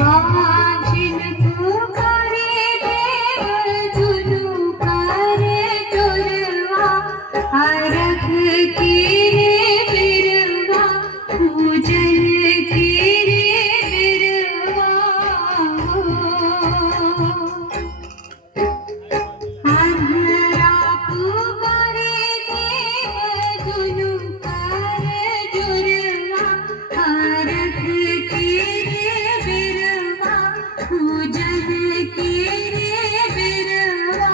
बाजिन पुकारे देव दुनु करे टोरवा हरख के रे बिरवा पूजन के रे बिरवा अंधरा पुकारे देव दुनु करे टोरवा हरख के रे बिरवा पूजन के रे बिरवा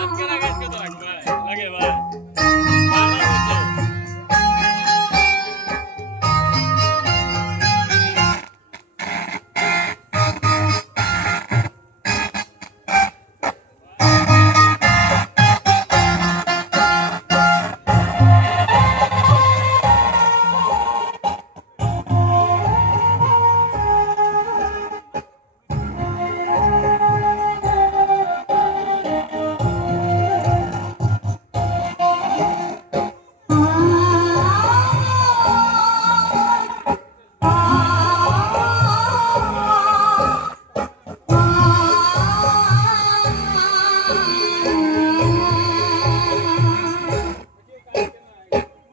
आपके लगे इसको तो रख भाई लगे भाई बारह बजे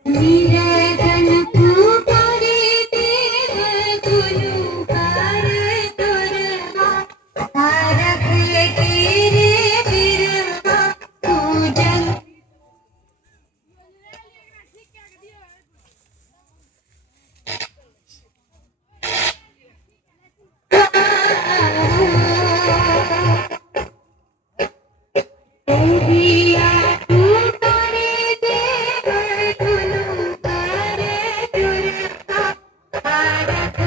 निरतन पुकारे देव दुनु करे टोरवा हरख के रे बिरवा पूजन दिया पुकारे देव दुनु करे टोरवा हरख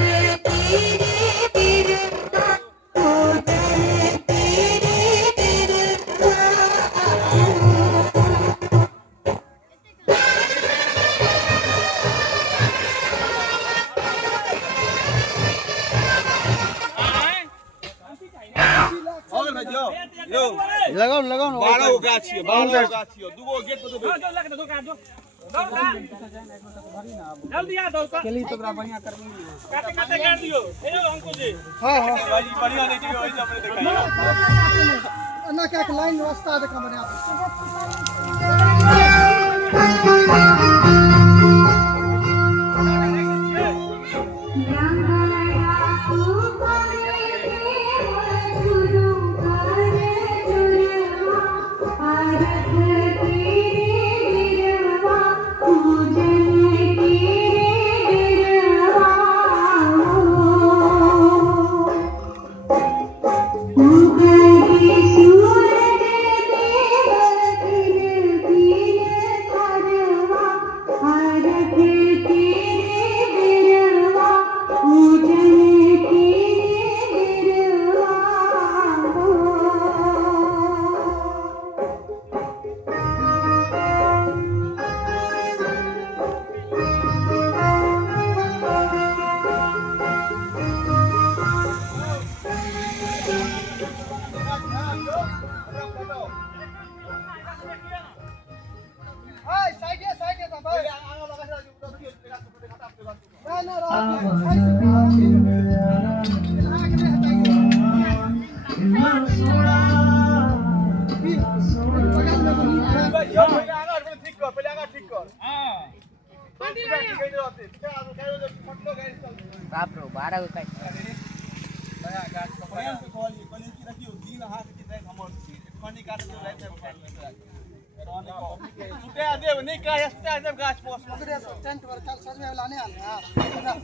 के रे बिरवा पूजन के रे बिरवा और भैया यो लगाओ लगाओ 12 गो गाछ छियो 12 गो गाछ छियो दूगो गेट पर देबे जो लग दो काट दो जल्दी आ दो का चली तो बड़ा बढ़िया कर काटे काटे काट दियो ए जो हमको जी हां हां भाई बढ़िया नहीं चाहिए वही हमने दिखाई ना क्या लाइन रास्ता देखा बने आप रंगला पुकारे देव दुनु करे टोरवा हरख के रे बिरवा पूजन के रे बिरवा उगहि सूरज देव दिन दिन करवा हरख के रे बिरवा पूजन के रे बिरवा हाय साइड है तो भाई ना ना भैया पहले आगा ठीक कर पहले आगा ठीक कर हां बाप रे 12 गो काट नया गाछ प्रेम से कहलिए कहलिए कि रखियो दिन हाथ के जाय हमर छी खनी काट के रात में उठा लेते सुते देव नहीं का एक्स्ट्रा देव गाछ पोस टेंट वर्क सज में लाने आले हां